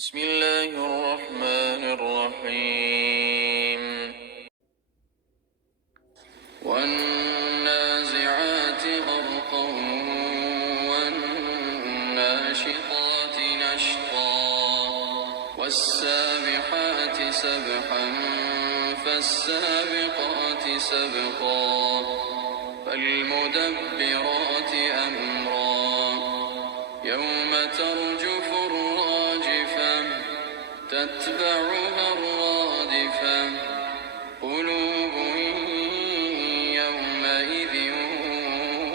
بسم الله الرحمن الرحيم والنازعات غرقا والناشطات نشطا والسابحات سبحا فالسابقات سبقا فالمدبرات أمرا يوم ترجف الراجفة تتبعها الرادفة قلوب يومئذ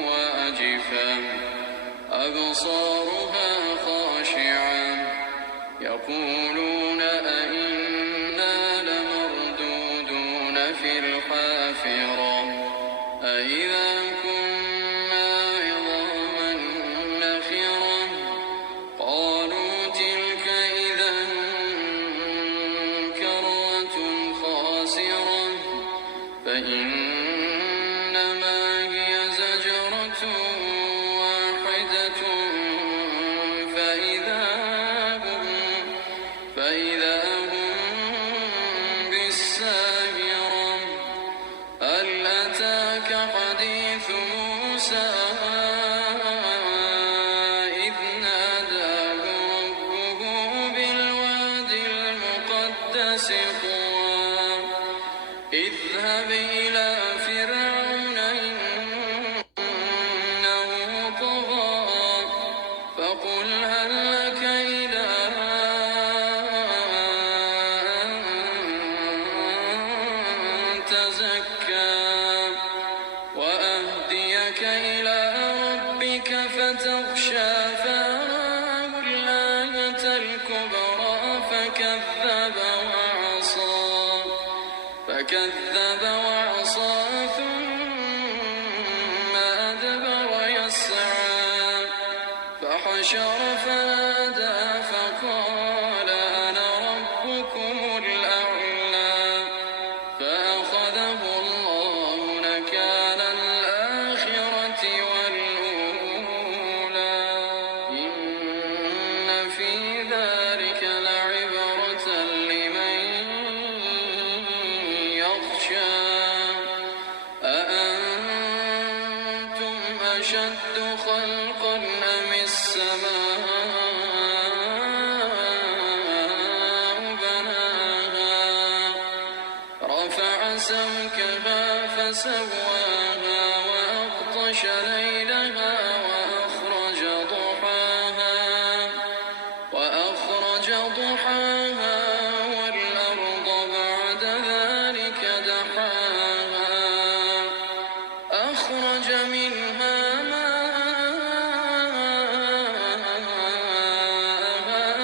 واجفة أبصارها خاشعة يقولون أئنا لمردودون في الحافرة أئذا كنا عظاما نخرة قالوا تلك إذا كرة خاسرة فإنما هي زجرة واحدة فإذا هم بالساهرة هل أتاك حديث موسى إذ ناداه ربه بالواد المقدس طوى اذهب إلى فرعون إنه طغى فقل هل لك إلى أن تزكى وأهديك إلى ربك فتخشى فرآه الآية الكبرى فكذب وعصى ثم أدبر يسعى فحشر فنادى فقال أنا ربكم الأعلى فأخذه الله نكال الآخرة والأولى إن في ذلك لعبرة لمن يخشى أأنتم أشد خلقا أم السماء بناها رفع سمكها فسواها وأغطش ليلها وأخرج ضحاها والأرض بعد ذلك دحاها أخرج منها ماءها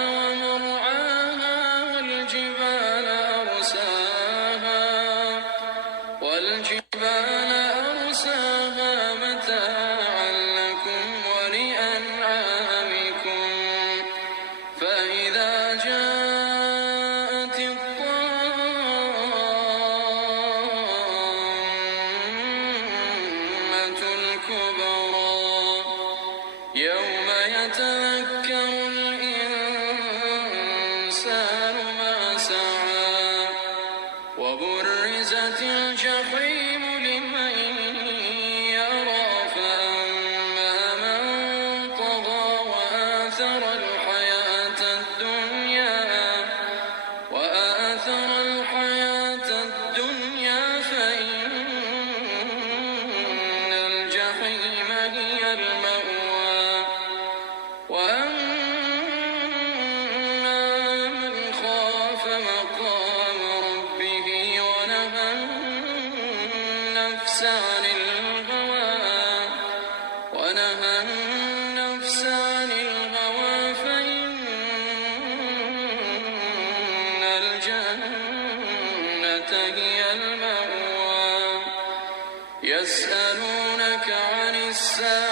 ومرعاها والجبال أرساها متاعا لكم ولأنعامكم فإذا جاءت الطامة الكبرى يوم يتذكر الإنسان ما سعى وبرزت الجحيم لمن يرى فأما من طغى وآثر الحياة الدنيا فإن الجحيم هي المأوى وأما من خاف مقام ربه ونهى النفس عن الهوى فإن الجنة هي المأوى يسألونك عن الساعة